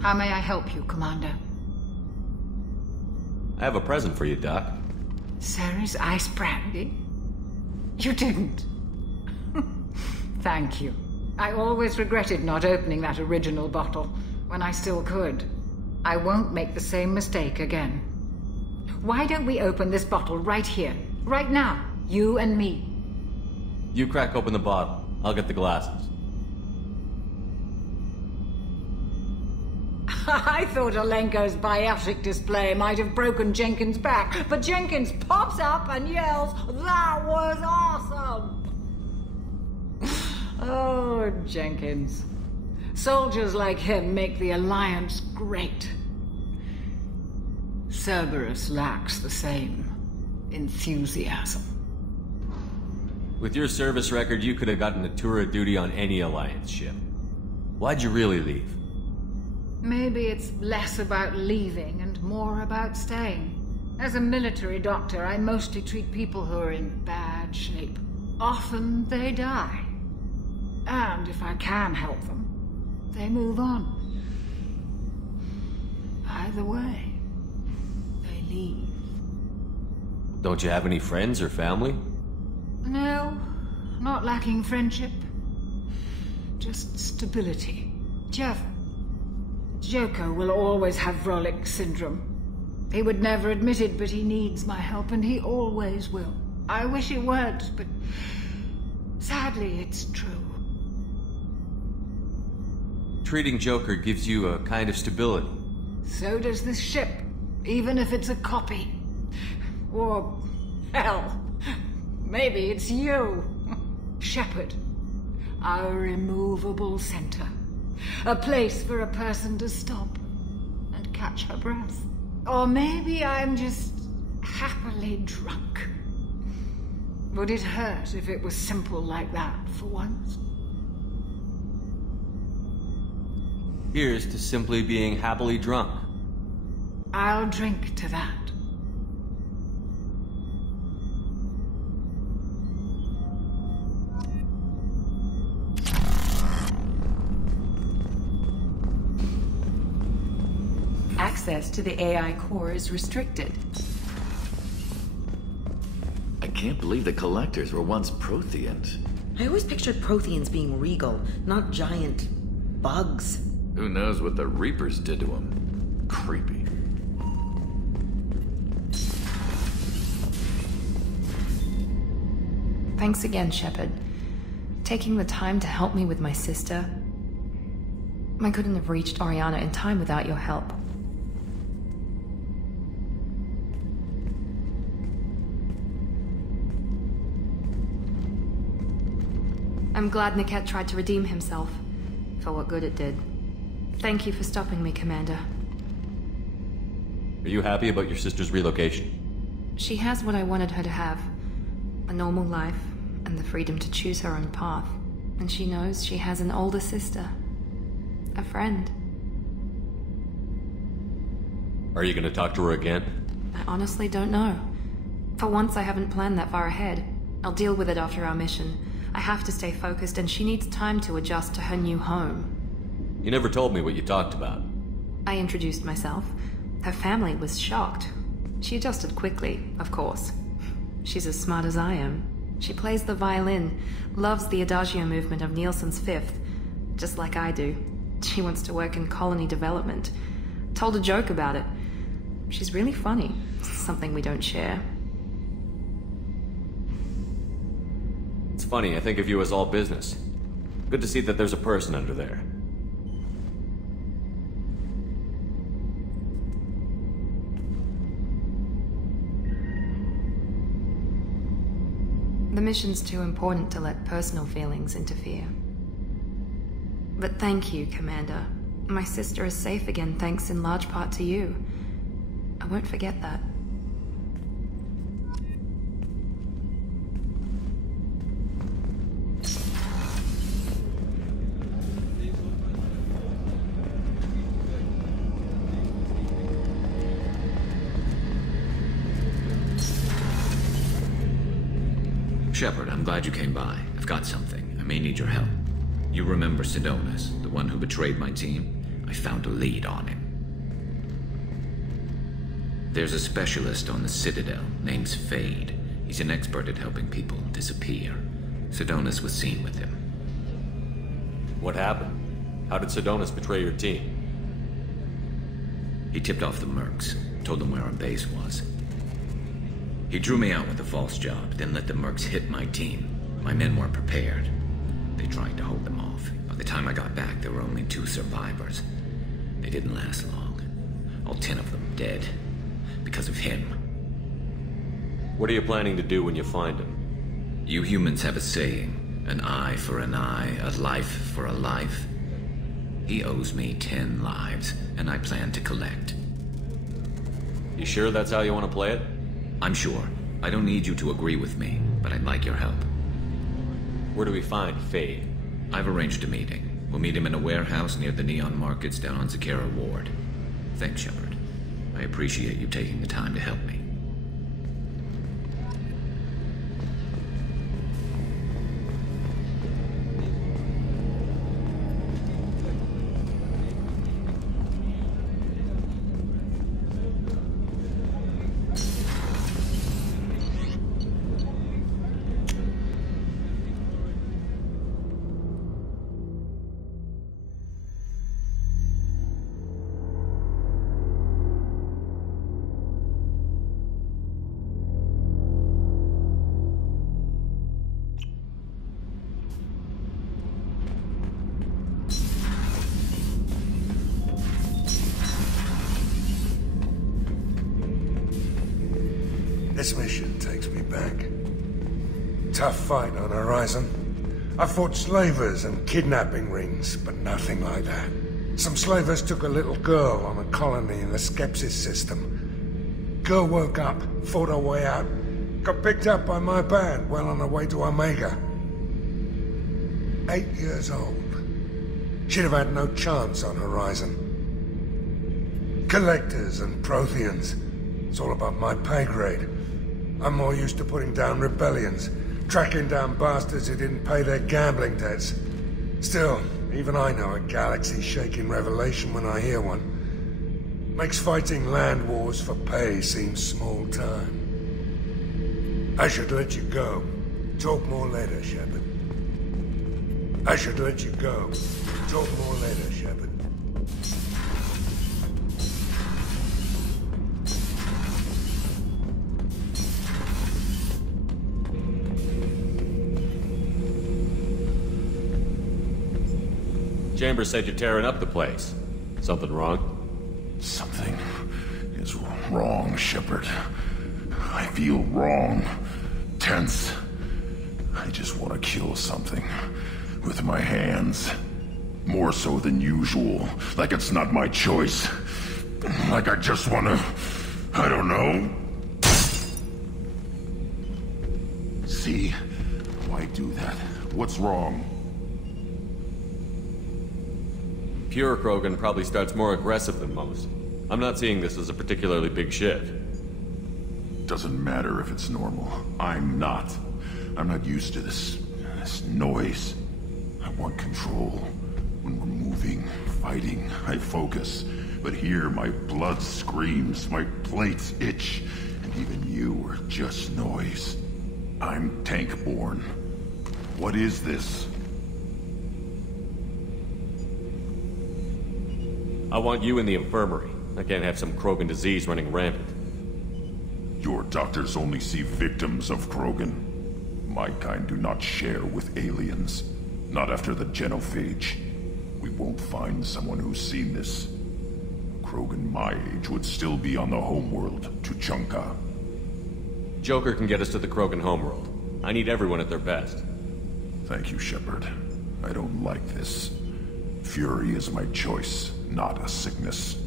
How may I help you, Commander? I have a present for you, Doc. Sarah's ice brandy? You didn't. Thank you. I always regretted not opening that original bottle when I still could. I won't make the same mistake again. Why don't we open this bottle right here, right now, you and me? You crack open the bottle. I'll get the glasses. I thought Alenko's biotic display might have broken Jenkins' back, but Jenkins pops up and yells, "That was awesome!" Oh, Jenkins. Soldiers like him make the Alliance great. Cerberus lacks the same enthusiasm. With your service record, you could have gotten a tour of duty on any Alliance ship. Why'd you really leave? Maybe it's less about leaving and more about staying. As a military doctor, I mostly treat people who are in bad shape. Often they die. And if I can help them, they move on. Either way, they leave. Don't you have any friends or family? No, not lacking friendship. Just stability. Jeff, Joko will always have Vrolik syndrome. He would never admit it, but he needs my help, and he always will. I wish it weren't, but sadly it's true. Treating Joker gives you a kind of stability. So does this ship, even if it's a copy. Or, hell, maybe it's you. Shepard, our immovable center. A place for a person to stop and catch her breath. Or maybe I'm just happily drunk. Would it hurt if it was simple like that for once? Here's to simply being happily drunk. I'll drink to that. Access to the AI core is restricted. I can't believe the Collectors were once Protheans. I always pictured Protheans being regal, not giant bugs. Who knows what the Reapers did to them? Creepy. Thanks again, Shepard. Taking the time to help me with my sister. I couldn't have reached Oriana in time without your help. I'm glad Niket tried to redeem himself, for what good it did. Thank you for stopping me, Commander. Are you happy about your sister's relocation? She has what I wanted her to have. A normal life, and the freedom to choose her own path. And she knows she has an older sister. A friend. Are you gonna talk to her again? I honestly don't know. For once, I haven't planned that far ahead. I'll deal with it after our mission. I have to stay focused, and she needs time to adjust to her new home. You never told me what you talked about. I introduced myself. Her family was shocked. She adjusted quickly, of course. She's as smart as I am. She plays the violin, loves the Adagio movement of Nielsen's Fifth, just like I do. She wants to work in colony development. Told a joke about it. She's really funny. Something we don't share. It's funny, I think of you as all business. Good to see that there's a person under there. The mission's too important to let personal feelings interfere. But thank you, Commander. My sister is safe again thanks in large part to you. I won't forget that. Shepard, I'm glad you came by. I've got something. I may need your help. You remember Sidonis, the one who betrayed my team? I found a lead on him. There's a specialist on the Citadel named Fade. He's an expert at helping people disappear. Sidonis was seen with him. What happened? How did Sidonis betray your team? He tipped off the mercs, told them where our base was. He drew me out with a false job, then let the mercs hit my team. My men weren't prepared. They tried to hold them off. By the time I got back, there were only 2 survivors. They didn't last long. All 10 of them dead. Because of him. What are you planning to do when you find him? You humans have a saying, an eye for an eye, a life for a life. He owes me 10 lives, and I plan to collect. You sure that's how you want to play it? I'm sure. I don't need you to agree with me, but I'd like your help. Where do we find Fade? I've arranged a meeting. We'll meet him in a warehouse near the Neon Markets down on Zakera Ward. Thanks, Shepard. I appreciate you taking the time to help me. This mission takes me back. Tough fight on Horizon. I fought slavers and kidnapping rings, but nothing like that. Some slavers took a little girl on a colony in the Skepsis system. Girl woke up, fought her way out, got picked up by my band well on her way to Omega. 8 years old. She'd have had no chance on Horizon. Collectors and Protheans. It's all about my pay grade. I'm more used to putting down rebellions, tracking down bastards who didn't pay their gambling debts. Still, even I know a galaxy-shaking revelation when I hear one. Makes fighting land wars for pay seem small time. I should let you go. Talk more later, Shepard. I should let you go. Talk more later, Shepard. Chambers said you're tearing up the place. Something wrong? Something is wrong, Shepard. I feel wrong. Tense. I just want to kill something. With my hands. More so than usual. Like it's not my choice. Like I just want to... I don't know. See? Why do that? What's wrong? Pure Krogan probably starts more aggressive than most. I'm not seeing this as a particularly big shift. Doesn't matter if it's normal. I'm not. I'm not used to this noise. I want control. When we're moving, fighting, I focus. But here, my blood screams, my plates itch, and even you are just noise. I'm tank-born. What is this? I want you in the infirmary. I can't have some Krogan disease running rampant. Your doctors only see victims of Krogan. My kind do not share with aliens. Not after the genophage. We won't find someone who's seen this. Krogan my age would still be on the homeworld, Tuchanka. Joker can get us to the Krogan homeworld. I need everyone at their best. Thank you, Shepard. I don't like this. Fury is my choice, not a sickness.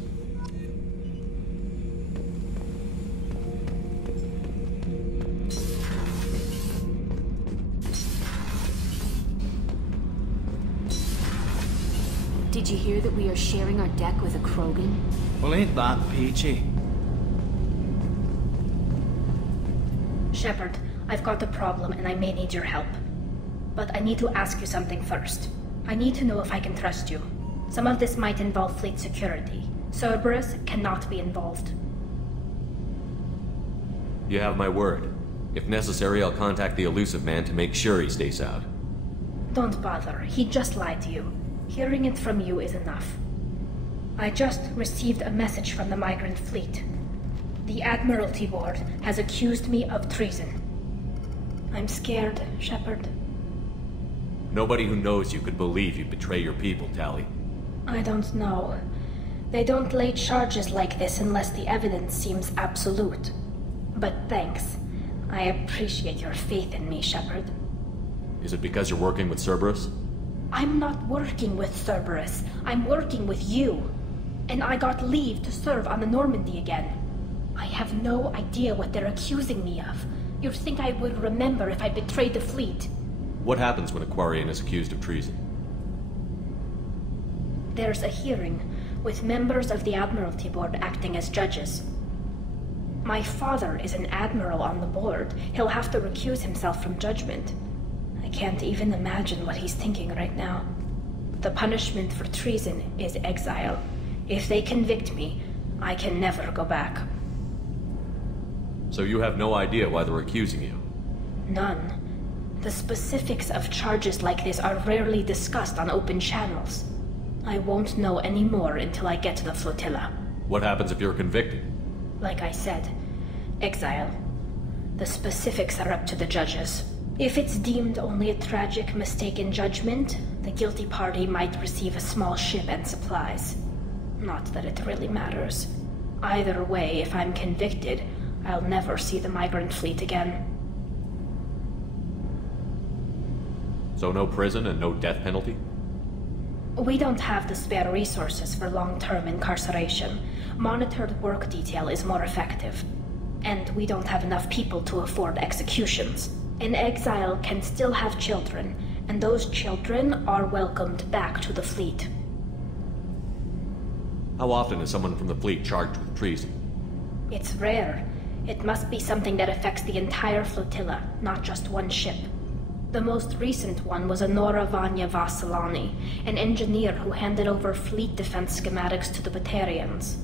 Did you hear that we are sharing our deck with a Krogan? Well, ain't that peachy? Shepard, I've got a problem and I may need your help. But I need to ask you something first. I need to know if I can trust you. Some of this might involve fleet security. Cerberus cannot be involved. You have my word. If necessary, I'll contact the elusive man to make sure he stays out. Don't bother. He just lied to you. Hearing it from you is enough. I just received a message from the migrant fleet. The Admiralty Board has accused me of treason. I'm scared, Shepard. Nobody who knows you could believe you'd betray your people, Tali. I don't know. They don't lay charges like this unless the evidence seems absolute. But thanks. I appreciate your faith in me, Shepard. Is it because you're working with Cerberus? I'm not working with Cerberus. I'm working with you. And I got leave to serve on the Normandy again. I have no idea what they're accusing me of. You'd think I would remember if I betrayed the fleet. What happens when a Quarian is accused of treason? There's a hearing, with members of the Admiralty Board acting as judges. My father is an admiral on the board. He'll have to recuse himself from judgment. I can't even imagine what he's thinking right now. The punishment for treason is exile. If they convict me, I can never go back. So you have no idea why they're accusing you? None. The specifics of charges like this are rarely discussed on open channels. I won't know any more until I get to the flotilla. What happens if you're convicted? Like I said, exile. The specifics are up to the judges. If it's deemed only a tragic mistake in judgment, the guilty party might receive a small ship and supplies. Not that it really matters. Either way, if I'm convicted, I'll never see the migrant fleet again. So no prison and no death penalty? We don't have the spare resources for long-term incarceration. Monitored work detail is more effective. And we don't have enough people to afford executions. An exile can still have children, and those children are welcomed back to the fleet. How often is someone from the fleet charged with treason? It's rare. It must be something that affects the entire flotilla, not just one ship. The most recent one was Honora Vanya Vassilani, an engineer who handed over fleet defense schematics to the Batarians.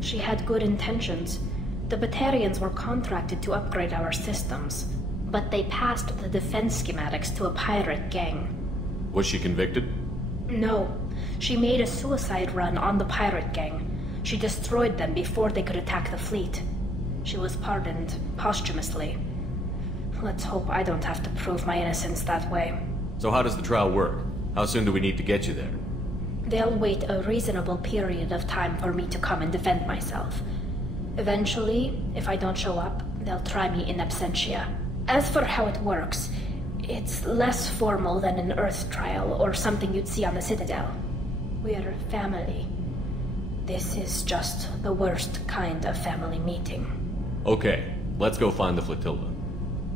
She had good intentions. The Batarians were contracted to upgrade our systems, but they passed the defense schematics to a pirate gang. Was she convicted? No. She made a suicide run on the pirate gang. She destroyed them before they could attack the fleet. She was pardoned posthumously. Let's hope I don't have to prove my innocence that way. So how does the trial work? How soon do we need to get you there? They'll wait a reasonable period of time for me to come and defend myself. Eventually, if I don't show up, they'll try me in absentia. As for how it works, it's less formal than an Earth trial or something you'd see on the Citadel. We're family. This is just the worst kind of family meeting. Okay, let's go find the flotilla.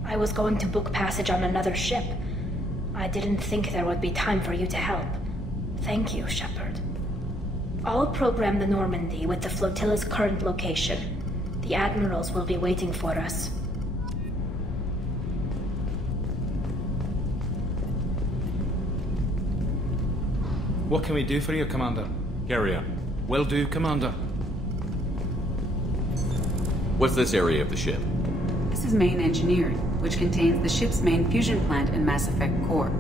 I was going to book passage on another ship. I didn't think there would be time for you to help. Thank you, Shepard. I'll program the Normandy with the flotilla's current location. The admirals will be waiting for us. What can we do for you, Commander? Carry on. Will do, Commander. What's this area of the ship? This is main engineering, which contains the ship's main fusion plant and Mass Effect core.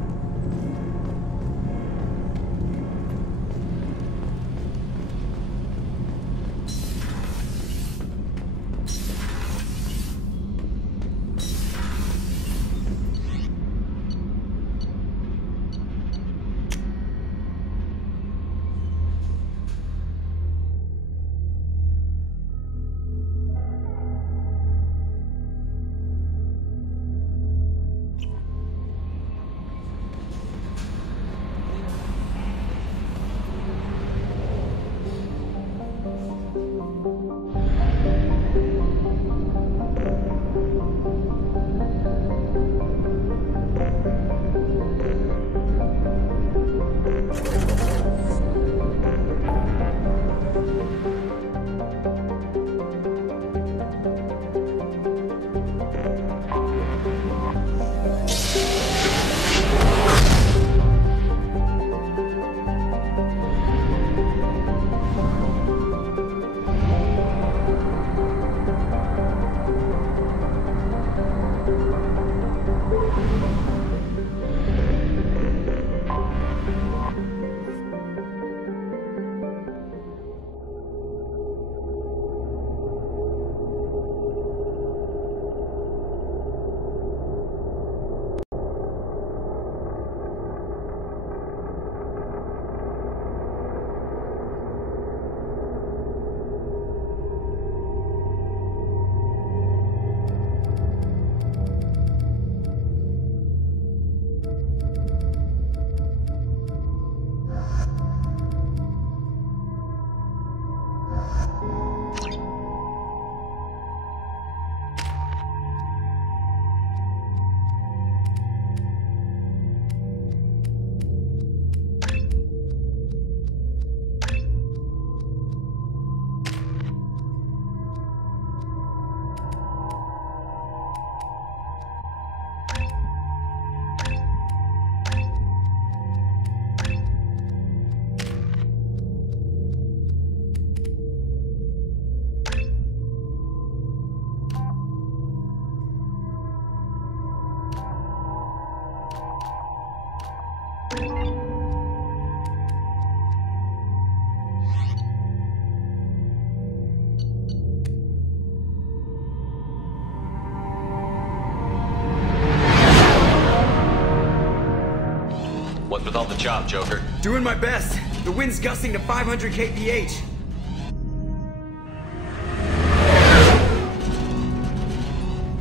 job, Joker? Doing my best. The wind's gusting to 500 kph.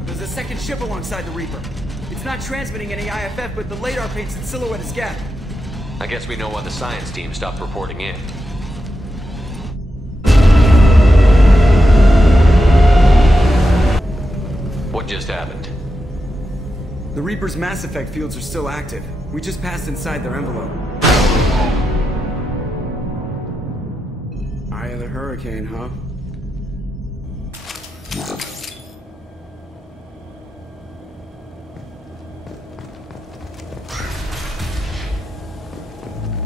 There's a second ship alongside the Reaper. It's not transmitting any IFF, but the radar paints its silhouette as Geth. I guess we know why the science team stopped reporting in. What just happened? The Reaper's Mass Effect fields are still active. We just passed inside their envelope. Eye of the hurricane, huh?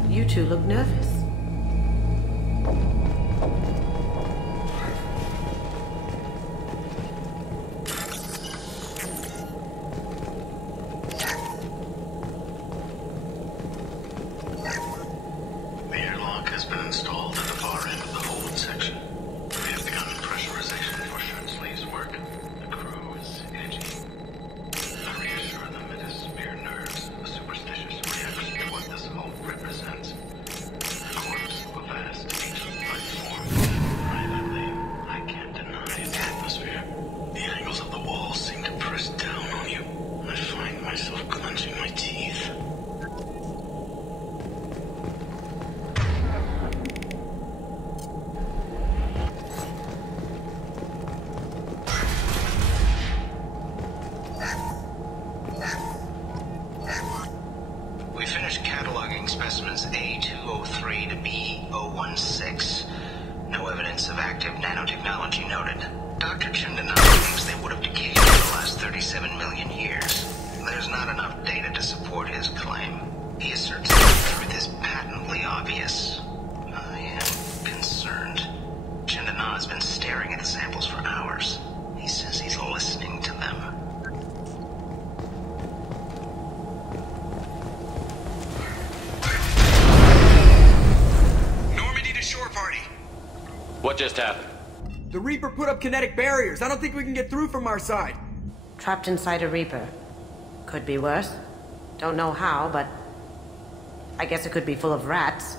You two look nervous. The airlock has been installed at the far end of the hold section. We have begun pressurization for shirt sleeves work. The crew is edgy. I reassure them it is mere nerves, a superstitious reaction to what this hold represents. The corpse of a vast ancient life form. Privately, I can't deny its atmosphere. The angles of the walls seem to press down on you. I find myself clenching my teeth. We finished cataloging specimens A203 to B016. No evidence of active nanotechnology noted. Dr. Chindanal believes they would have decayed in the last 37 million years. There's not enough data to support his claim. He asserts that the truth is patently obvious. I am concerned. Chindanal has been staring at the samples for hours. He says he's listening to them. What just happened? The Reaper put up kinetic barriers. I don't think we can get through from our side. Trapped inside a Reaper. Could be worse. Don't know how, but I guess it could be full of rats.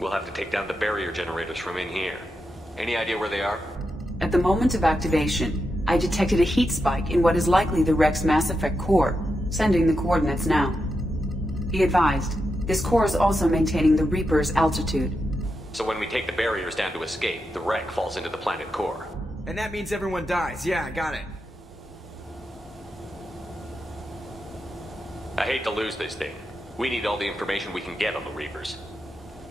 We'll have to take down the barrier generators from in here. Any idea where they are? At the moment of activation, I detected a heat spike in what is likely the Rex Mass Effect core, sending the coordinates now. Be advised, this core is also maintaining the Reaper's altitude. So when we take the barriers down to escape, the wreck falls into the planet core. And that means everyone dies. Yeah, I got it. I hate to lose this thing. We need all the information we can get on the Reapers.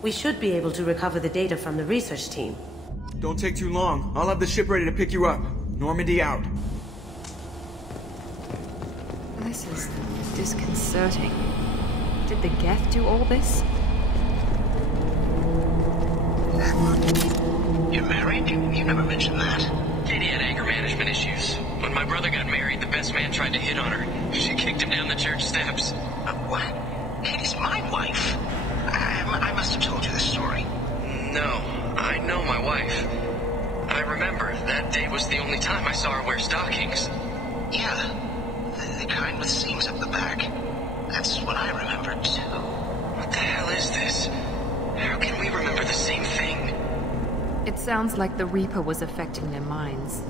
We should be able to recover the data from the research team. Don't take too long. I'll have the ship ready to pick you up. Normandy out. This is disconcerting. Did the Geth do all this? You're married? You never mentioned that. Katie had anger management issues. When my brother got married, the best man tried to hit on her. She kicked him down the church steps. What? Katie's my wife. I must have told you this story. No, I know my wife. I remember that day was the only time I saw her wear stockings. Yeah, the kind with seams up the back. That's what I remember too. What the hell is this? How can we remember the same thing? It sounds like the Reaper was affecting their minds.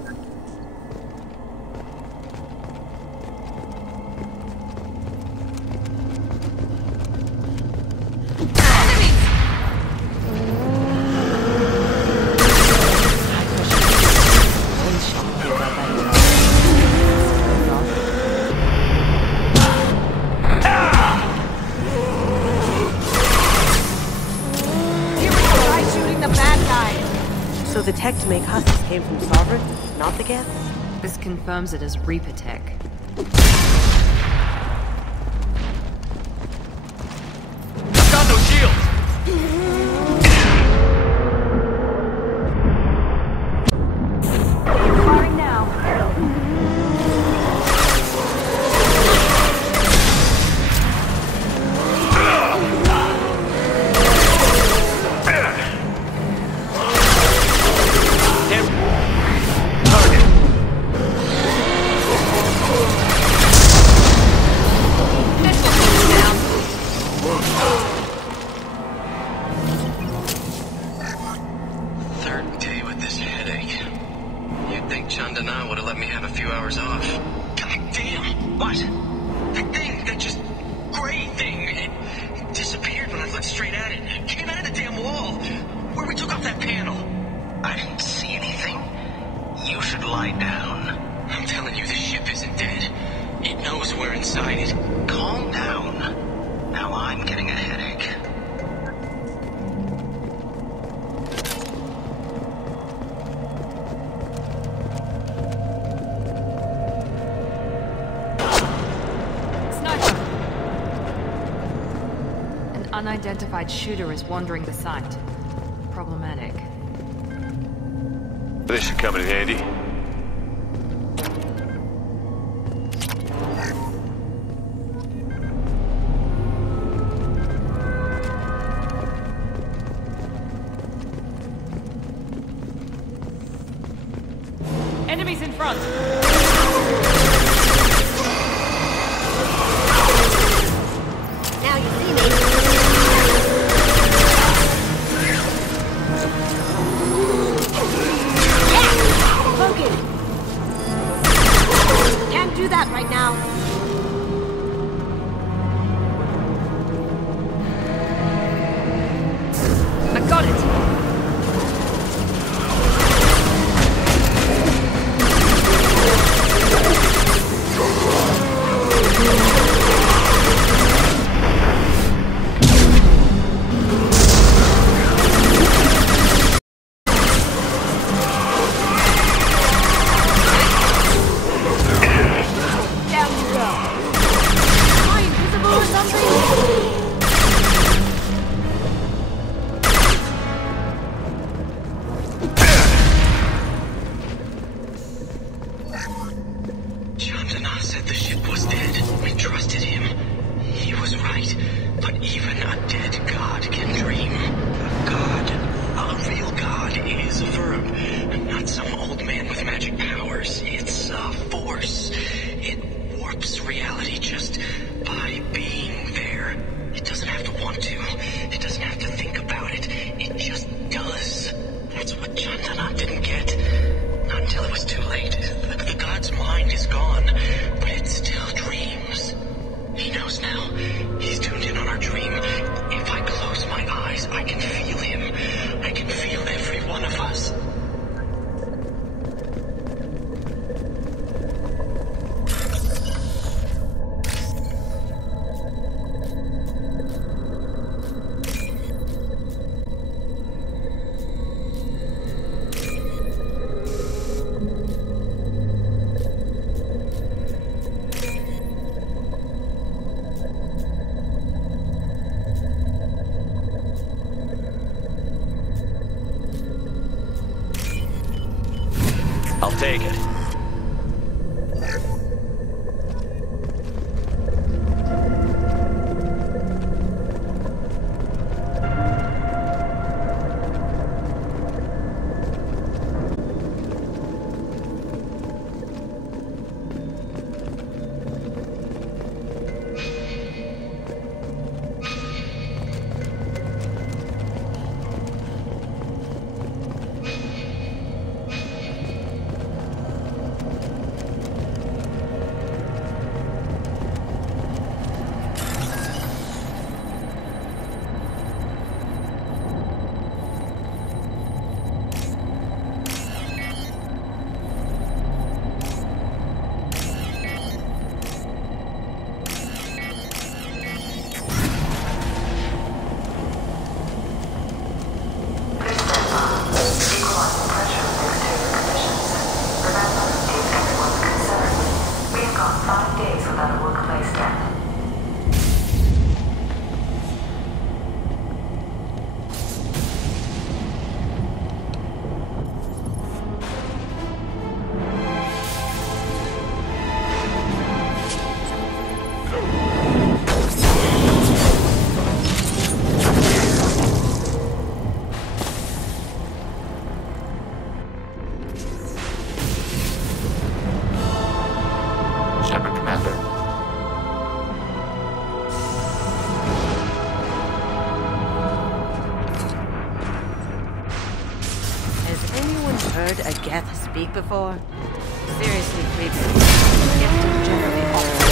So the tech to make husks came from Sovereign, not the Geth? This confirms it as Reaper tech. Got no shields! Firing now. few hours off. God damn! What? That thing, that just gray thing, it disappeared when I looked straight at it. It came out of the damn wall, where we took off that panel. I didn't see anything. You should lie down. I'm telling you, the ship isn't dead. It knows we're inside it. Calm down. Now I'm getting a headache. Sniper! An unidentified shooter is wandering the site. Problematic. This should come in handy. Enemies in front! Now you see me. Yeah! Focus! Can't do that right now. I got it! I'll take it. Heard a Geth speak before? Seriously creepy. Gift is generally awful.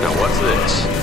Now what's this?